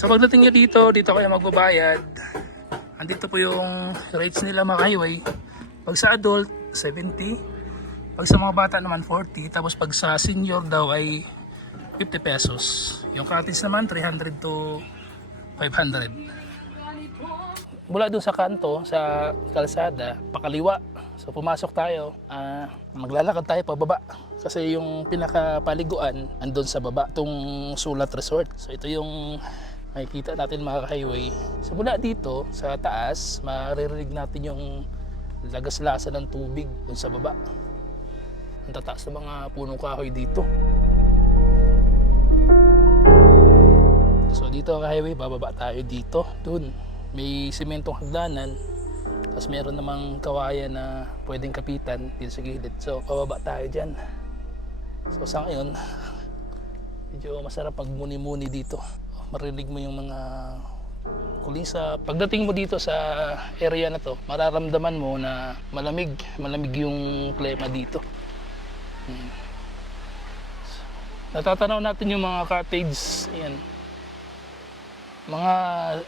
So pagdating nyo dito kayo magbabayad. Andito po yung rates nila mga highway. Pag sa adult, 70. Pag sa mga bata naman, 40. Tapos pag sa senior daw ay 50 pesos. Yung cottage naman, 300 to 500. Mula dun sa kanto, sa kalsada, pakaliwa. So pumasok tayo, maglalakad tayo pababa. Kasi yung pinakapaliguan andun sa baba, itong Sulat Resort. So ito yung makikita natin mga highway. So mula dito sa taas, maririnig natin yung lagas-lasa ng tubig dun sa baba. Ang tataas ng mga punong kahoy dito. So dito ang highway, bababa tayo dito. Dun, may simentong hagdanan. Tapos meron namang kawayan na pwedeng kapitan dito sa gilid. So bababa tayo dyan. So sa ngayon, medyo masarap magmuni-muni dito. Marinig mo yung mga kulisa. Pagdating mo dito sa area na to, mararamdaman mo na malamig yung klima dito. Natatanaw natin yung mga cottage. Ayan. Mga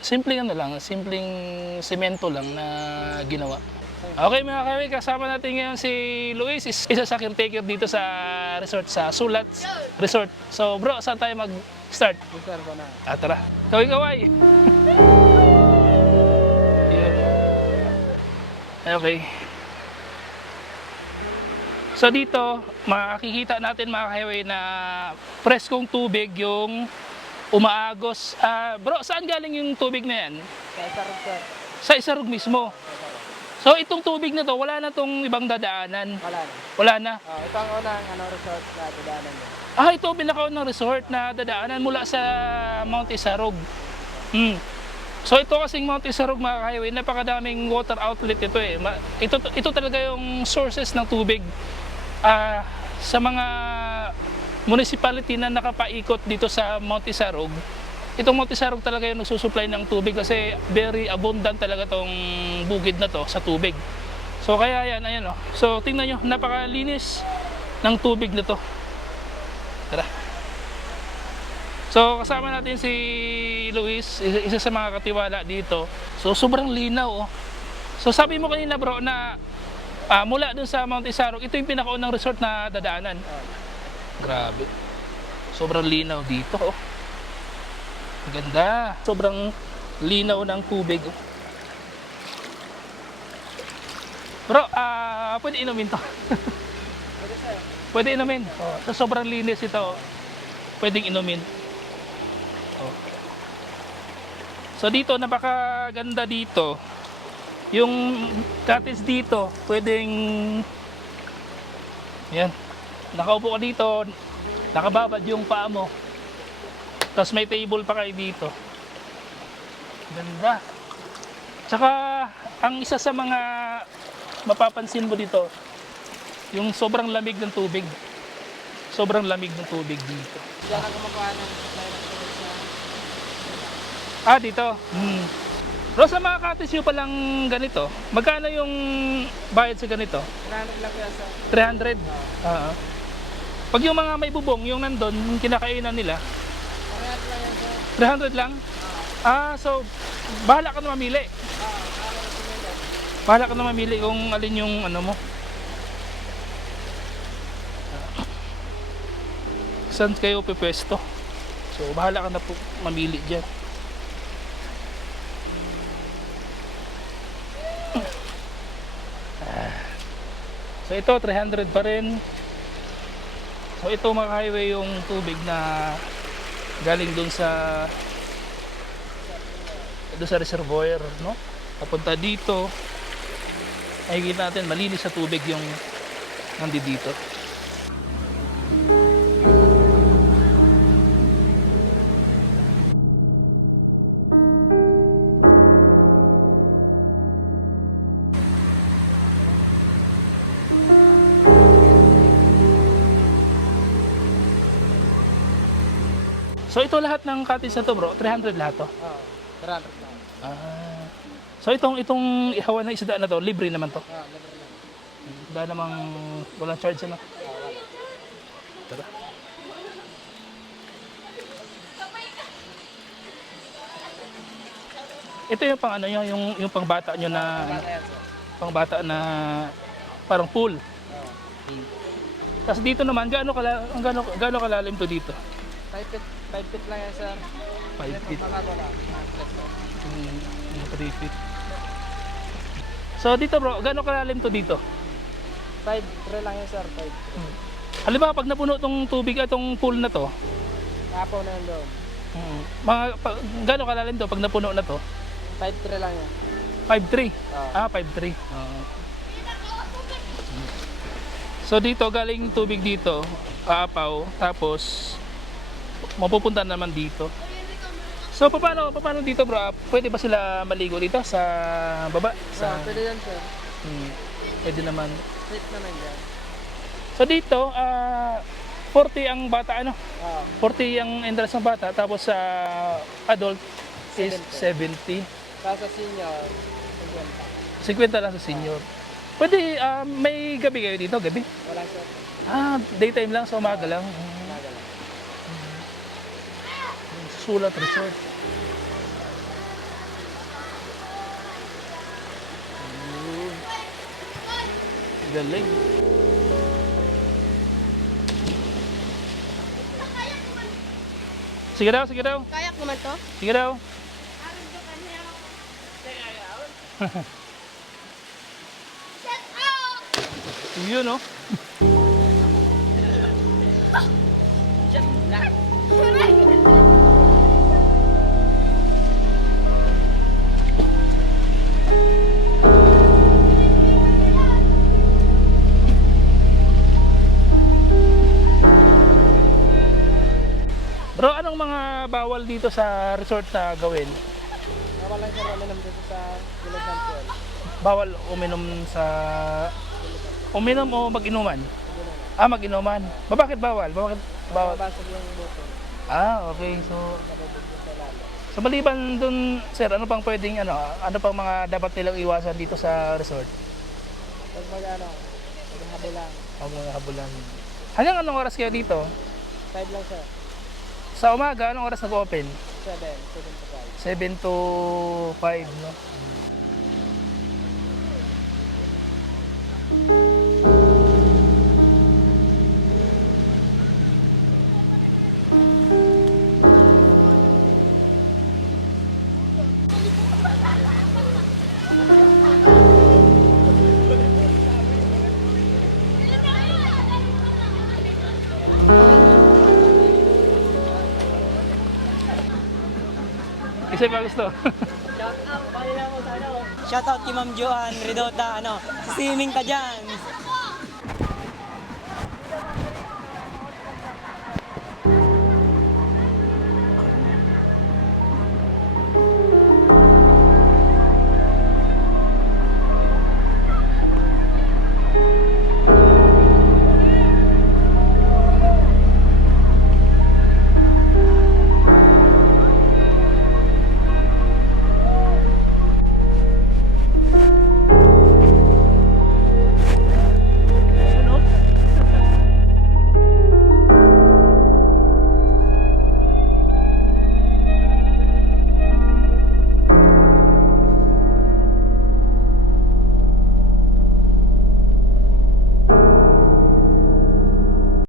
simpleng simpleng semento lang na ginawa. Okay mga kaway, kasama natin ngayon si Luis, isa sa caretaker dito sa resort, sa Sulat Resort. So bro, saan tayo mag-start? Start ko na. Tara. Kaway-kaway. Okay. So dito, makikita natin mga highway na preskong tubig yung umaagos. Bro, saan galing yung tubig na yan? Sa Isarog, sir. Sa Isarog mismo. So itong tubig na to, wala na tong ibang dadaanan. Wala na. Wala na. Ito ang unang resort na dadaanan mo. Ito ang pinakaunang resort na dadaanan mula sa Mount Isarog. So ito kasing Mount Isarog mga highway, napakadaming water outlet ito eh. Ito talaga yung sources ng tubig sa mga municipality na nakapaikot dito sa Mount Isarog. Itong Mount Isarog talaga yung nagsusupply ng tubig kasi very abundant talaga tong bukid na to sa tubig. So kaya yan, ayan oh. So tingnan nyo, napakalinis ng tubig na to. Tara. So kasama natin si Luis, isa sa mga katiwala dito. So sobrang linaw oh. So sabi mo kanina bro na mula dun sa Mount Isarog, ito yung pinakaunang resort na dadaanan. Grabe. Sobrang linaw dito oh. Ganda. Sobrang linaw ng tubig. Bro, pwede inumin to. Pwede inumin. So, sobrang linis ito. Pwedeng inumin. So dito, napakaganda dito. Yung cottage dito, pwedeng yan. Nakaupo ka dito, nakababad yung paa mo. Tapos may table pa kayo dito. Ganda. Tsaka, ang isa sa mga mapapansin mo dito, yung sobrang lamig ng tubig. Sobrang lamig ng tubig dito. Diyan ang gumawa ng supply ng tubig sa... Dito. Pero sa mga cottage nyo palang ganito, magkano yung bayad sa ganito? 300 lang yan sa... 300? Pag yung mga may bubong, yung nandun, yung kinakainan nila, 300 lang? So, bahala ka na mamili. Bahala ka na mamili kung alin yung ano mo. Saan kayo pipwesto? So, bahala ka na po mamili dyan. So, ito 300 pa rin. So, ito mga highway yung tubig na galing doon sa reservoir, no? Papunta dito. Nakikita natin malinis sa tubig yung nandito. So ito lahat ng cottage na to bro, 300 lahat to? 300 lang. So itong ihawan na isda na to, libre naman to? Libre lang. Wala namang, walang charge ano? Tara. Ito yung pang ano nyo, yung pang bata nyo na, Bata yan, sir. pang bata na parang pool. Oo. Tapos dito naman, gaano kalalim to dito? 5 feet lang yan, sir. 5 feet. Mabago lang. Mga flat lang. 3 feet. So dito bro, gaano kalalim to dito? 5 lang yan, sir. 5. Halimbawa pag napuno tong tubig atong pool na to, Kapo na yun doon. gaano kalalim to pag napuno na to? 5 lang yan. 5'3". Oo. 5'3". So dito galing tubig dito, aapaw, tapos mapupunta naman dito. So paano dito bro? Pwede ba sila maligo dito sa baba? Pwede yan, sir. Pwede naman. Safe naman yan. So dito, 40 ang bata ano? Oo. 40 ang entrance ng bata, tapos sa adult is 70. Sa senior, 50 lang sa senior. Pwede, may gabi kayo dito, gabi? 50. Wala, sir. Daytime lang, sa umaga lang. Umaga lang. Sulat Resort. Galing. Sige daw, sige daw. Kayak naman to? Sige daw. Yun oh. Bro, anong mga bawal dito sa resort na gawin? Bawal lang, sir. Wala naman dito sa gilid ng pool. Bawal uminom sa... Uminom o mag-inuman? Hindi naman. Mag-inuman. Bakit bawal? Bakit bawal? Babasag yung buto. Okay. So, Nababog yung sa lalo. sa maliban dun, sir, ano pang pwedeng, ano pang mga dapat nilang iwasan dito sa resort? Pag maghabulan. Ang mga habulan. Hanggang anong oras kayo dito? 5 lang, sir. Sa umaga, anong oras nag-open? 7 to 5. 7 to 5, no? Isa pa gusto. Shoutout kay Ma'am Joanne Redota, swimming ka dyan.